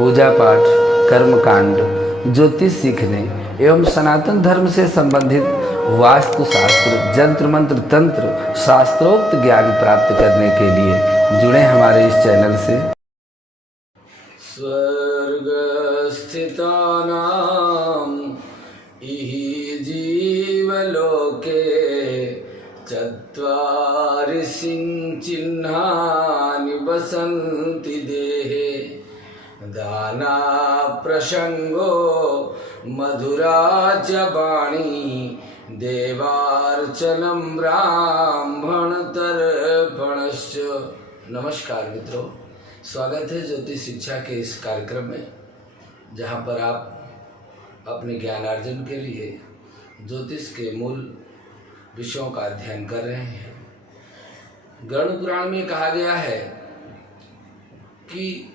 पूजा पाठ, कर्मकांड, ज्योतिष सीखने एवं सनातन धर्म से संबंधित वास्तुशास्त्र, जंत्र मंत्र, तंत्र, शास्त्रोक्त ज्ञान प्राप्त करने के लिए जुड़े हमारे इस चैनल से। स्वर्गस्थितानां इहि जीवलोके चत्वारि चिह्नानि वसन्ति देहे दाना प्रसंगो मधुरा च वाणी देवार्चनं ब्राह्मण तर्पणश्च। नमस्कार मित्रों, स्वागत है ज्योतिष शिक्षा के इस कार्यक्रम में, जहाँ पर आप अपने ज्ञानार्जन के लिए ज्योतिष के मूल विषयों का अध्ययन कर रहे हैं। गरुड़ पुराण में कहा गया है कि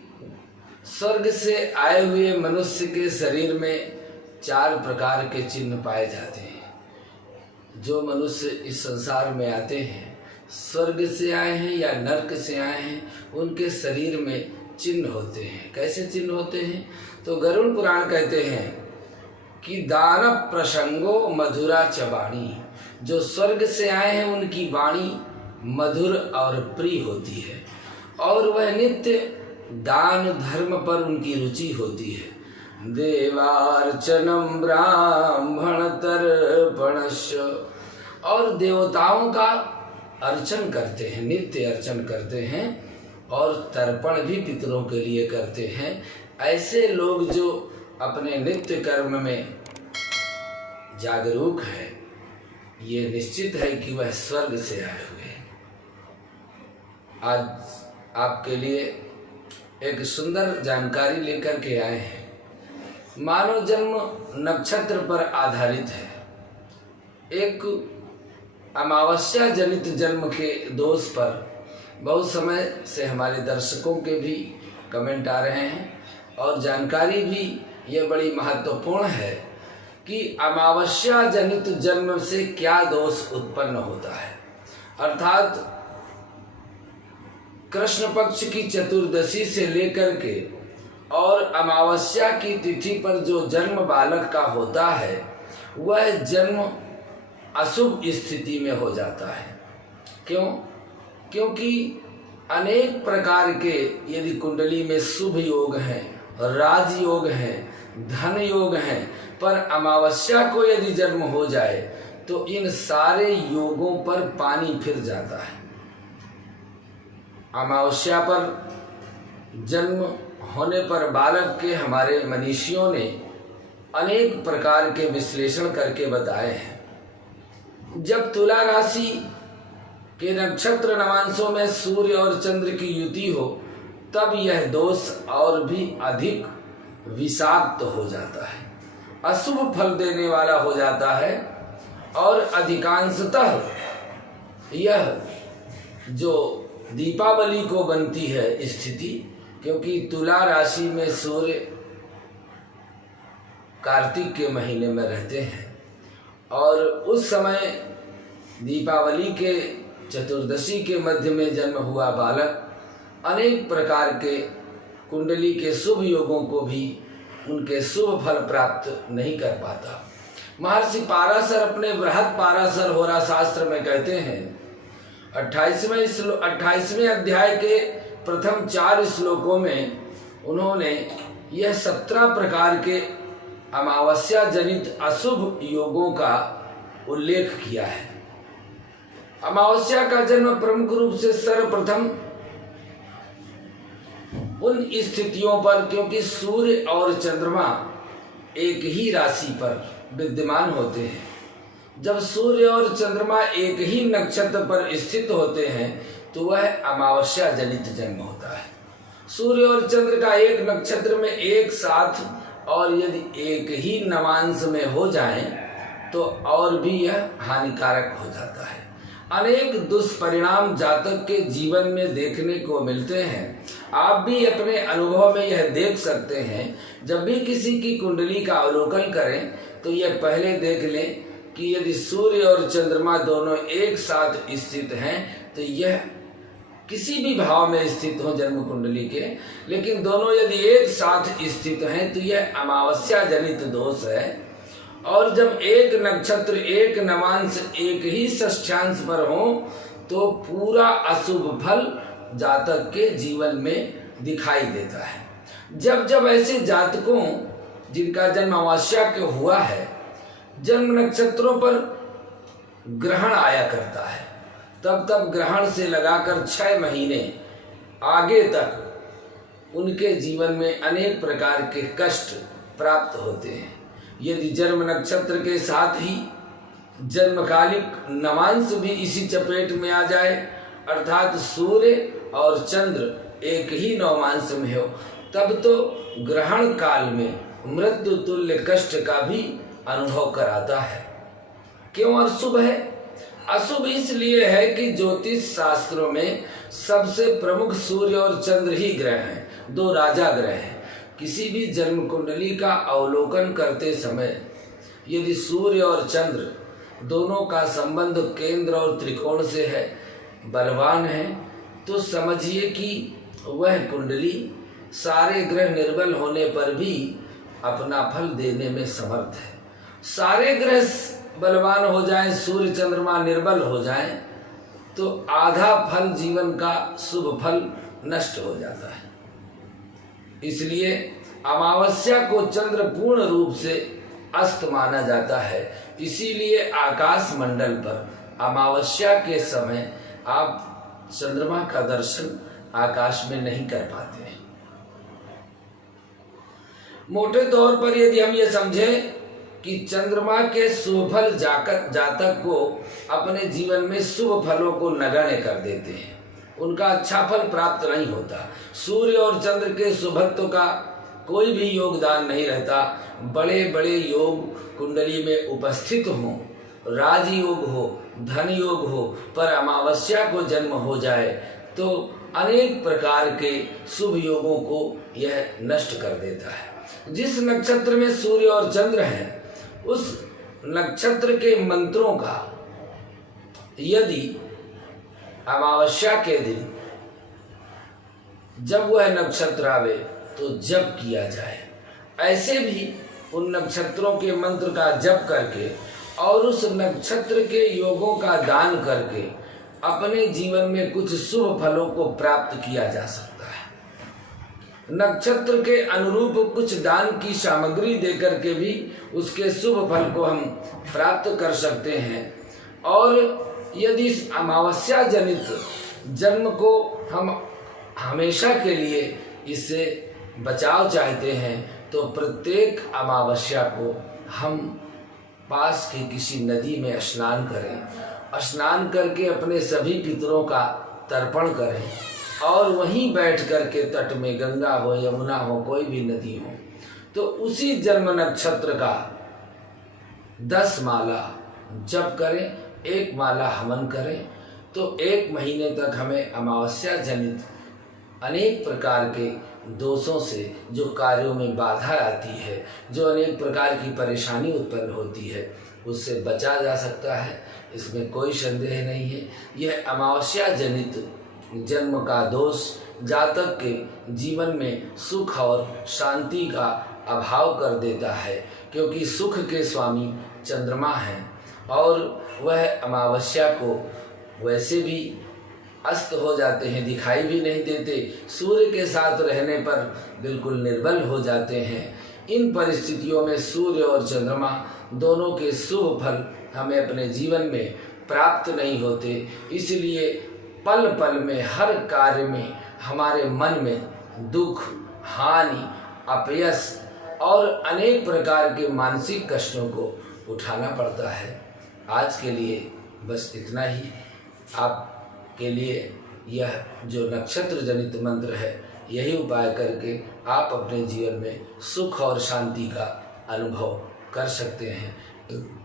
स्वर्ग से आए हुए मनुष्य के शरीर में 4 प्रकार के चिन्ह पाए जाते हैं। जो मनुष्य इस संसार में आते हैं, स्वर्ग से आए हैं या नरक से आए हैं, उनके शरीर में चिन्ह होते हैं। कैसे चिन्ह होते हैं? तो गरुड़ पुराण कहते हैं कि दान प्रसंगो मधुरा च वाणी। जो स्वर्ग से आए हैं उनकी वाणी मधुर और प्रिय होती है और वह नित्य दान धर्म पर उनकी रुचि होती है। देवार्चनम ब्राह्मण तर्पणश्च, और देवताओं का अर्चन करते हैं, नित्य अर्चन करते हैं और तर्पण भी पितरों के लिए करते हैं। ऐसे लोग जो अपने नित्य कर्म में जागरूक है, ये निश्चित है कि वह स्वर्ग से आए हुए हैं। आज आपके लिए एक सुंदर जानकारी लेकर के आए हैं। मानव जन्म नक्षत्र पर आधारित है। एक अमावस्या जनित जन्म के दोष पर बहुत समय से हमारे दर्शकों के भी कमेंट आ रहे हैं और जानकारी भी ये बड़ी महत्वपूर्ण है कि अमावस्या जनित जन्म से क्या दोष उत्पन्न होता है। अर्थात कृष्ण पक्ष की चतुर्दशी से लेकर के और अमावस्या की तिथि पर जो जन्म बालक का होता है, वह जन्म अशुभ स्थिति में हो जाता है। क्यों? क्योंकि अनेक प्रकार के यदि कुंडली में शुभ योग हैं, राजयोग हैं, धन योग हैं, पर अमावस्या को यदि जन्म हो जाए तो इन सारे योगों पर पानी फिर जाता है। अमावस्या पर जन्म होने पर बालक के हमारे मनीषियों ने अनेक प्रकार के विश्लेषण करके बताए हैं। जब तुला राशि के नक्षत्र नवांशों में सूर्य और चंद्र की युति हो, तब यह दोष और भी अधिक विषाक्त हो जाता है, अशुभ फल देने वाला हो जाता है। और अधिकांशतः यह जो दीपावली को बनती है स्थिति, क्योंकि तुला राशि में सूर्य कार्तिक के महीने में रहते हैं और उस समय दीपावली के चतुर्दशी के मध्य में जन्म हुआ बालक अनेक प्रकार के कुंडली के शुभ योगों को भी उनके शुभ फल प्राप्त नहीं कर पाता। महर्षि पाराशर अपने बृहद पाराशर होरा शास्त्र में कहते हैं, 28वें अध्याय के प्रथम 4 श्लोकों में उन्होंने यह 17 प्रकार के अमावस्या जनित अशुभ योगों का उल्लेख किया है। अमावस्या का जन्म प्रमुख रूप से सर्वप्रथम उन स्थितियों पर, क्योंकि सूर्य और चंद्रमा एक ही राशि पर विद्यमान होते हैं, जब सूर्य और चंद्रमा एक ही नक्षत्र पर स्थित होते हैं तो वह अमावस्या जनित जन्म होता है। सूर्य और चंद्र का एक नक्षत्र में एक साथ और यदि एक ही नवांश में हो जाएं तो और भी यह हानिकारक हो जाता है। अनेक दुष्परिणाम जातक के जीवन में देखने को मिलते हैं। आप भी अपने अनुभव में यह देख सकते हैं। जब भी किसी की कुंडली का अवलोकन करें तो यह पहले देख लें कि यदि सूर्य और चंद्रमा दोनों एक साथ स्थित हैं तो यह किसी भी भाव में स्थित हो जन्म कुंडली के, लेकिन दोनों यदि एक साथ स्थित हैं तो यह अमावस्या जनित दोष है। और जब एक नक्षत्र, एक नवांश एक ही षष्ठांश पर हो तो पूरा अशुभ फल जातक के जीवन में दिखाई देता है। जब जब ऐसे जातकों जिनका जन्म अमावस्या के हुआ है, जन्म नक्षत्रों पर ग्रहण आया करता है, तब तब ग्रहण से लगाकर 6 महीने आगे तक उनके जीवन में अनेक प्रकार के कष्ट प्राप्त होते हैं। यदि जन्म नक्षत्र के साथ ही जन्मकालिक नवांश भी इसी चपेट में आ जाए, अर्थात सूर्य और चंद्र एक ही नवमांश में हो, तब तो ग्रहण काल में मृत्यु तुल्य कष्ट का भी अनुभव कराता है। क्यों अशुभ है? अशुभ इसलिए है कि ज्योतिष शास्त्रों में सबसे प्रमुख सूर्य और चंद्र ही ग्रह हैं, 2 राजा ग्रह हैं। किसी भी जन्म कुंडली का अवलोकन करते समय यदि सूर्य और चंद्र दोनों का संबंध केंद्र और त्रिकोण से है, बलवान है, तो समझिए कि वह कुंडली सारे ग्रह निर्बल होने पर भी अपना फल देने में समर्थ है। सारे ग्रह बलवान हो जाएं, सूर्य चंद्रमा निर्बल हो जाएं, तो आधा फल जीवन का शुभ फल नष्ट हो जाता है। इसलिए अमावस्या को चंद्र पूर्ण रूप से अस्त माना जाता है। इसीलिए आकाश मंडल पर अमावस्या के समय आप चंद्रमा का दर्शन आकाश में नहीं कर पाते हैं। मोटे तौर पर यदि हम ये समझें कि चंद्रमा के शुभ फल जातक को अपने जीवन में शुभ फलों को नगण्य कर देते हैं, उनका अच्छा फल प्राप्त नहीं होता। सूर्य और चंद्र के शुभत्व का कोई भी योगदान नहीं रहता। बड़े बड़े योग कुंडली में उपस्थित हों, राजयोग हो, धन योग हो, पर अमावस्या को जन्म हो जाए तो अनेक प्रकार के शुभ योगों को यह नष्ट कर देता है। जिस नक्षत्र में सूर्य और चंद्र हैं, उस नक्षत्र के मंत्रों का यदि अमावस्या के दिन जब वह नक्षत्र आवे तो जप किया जाए। ऐसे भी उन नक्षत्रों के मंत्र का जप करके और उस नक्षत्र के योगों का दान करके अपने जीवन में कुछ शुभ फलों को प्राप्त किया जा सकता है। नक्षत्र के अनुरूप कुछ दान की सामग्री देकर के भी उसके शुभ फल को हम प्राप्त कर सकते हैं। और यदि इस अमावस्या जनित जन्म को हम हमेशा के लिए इससे बचाव चाहते हैं तो प्रत्येक अमावस्या को हम पास की किसी नदी में स्नान करें। स्नान करके अपने सभी पितरों का तर्पण करें और वहीं बैठ कर के तट में गंगा हो, यमुना हो, कोई भी नदी हो, तो उसी जन्म नक्षत्र का 10 माला जप करें, 1 माला हवन करें, तो 1 महीने तक हमें अमावस्या जनित अनेक प्रकार के दोषों से, जो कार्यों में बाधा आती है, जो अनेक प्रकार की परेशानी उत्पन्न होती है, उससे बचा जा सकता है। इसमें कोई संदेह नहीं है। यह अमावस्या जनित जन्म का दोष जातक के जीवन में सुख और शांति का अभाव कर देता है, क्योंकि सुख के स्वामी चंद्रमा हैं और वह अमावस्या को वैसे भी अस्त हो जाते हैं, दिखाई भी नहीं देते, सूर्य के साथ रहने पर बिल्कुल निर्बल हो जाते हैं। इन परिस्थितियों में सूर्य और चंद्रमा दोनों के शुभ फल हमें अपने जीवन में प्राप्त नहीं होते। इसलिए पल पल में, हर कार्य में हमारे मन में दुख, हानि, अपयश और अनेक प्रकार के मानसिक कष्टों को उठाना पड़ता है। आज के लिए बस इतना ही। आपके लिए यह जो नक्षत्र जनित मंत्र है, यही उपाय करके आप अपने जीवन में सुख और शांति का अनुभव कर सकते हैं।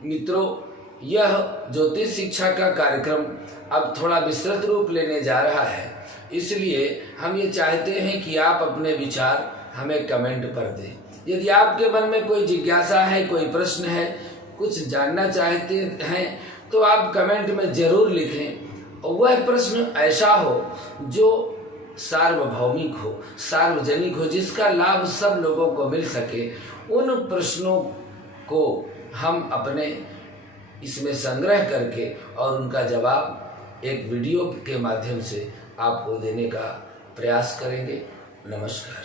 मित्रों, यह ज्योतिष शिक्षा का कार्यक्रम अब थोड़ा विस्तृत रूप लेने जा रहा है, इसलिए हम ये चाहते हैं कि आप अपने विचार हमें कमेंट पर दें। यदि आपके मन में कोई जिज्ञासा है, कोई प्रश्न है, कुछ जानना चाहते हैं, तो आप कमेंट में ज़रूर लिखें वह प्रश्न ऐसा हो जो सार्वभौमिक हो, सार्वजनिक हो, जिसका लाभ सब लोगों को मिल सके। उन प्रश्नों को हम अपने इसमें संग्रह करके और उनका जवाब एक वीडियो के माध्यम से आपको देने का प्रयास करेंगे। नमस्कार।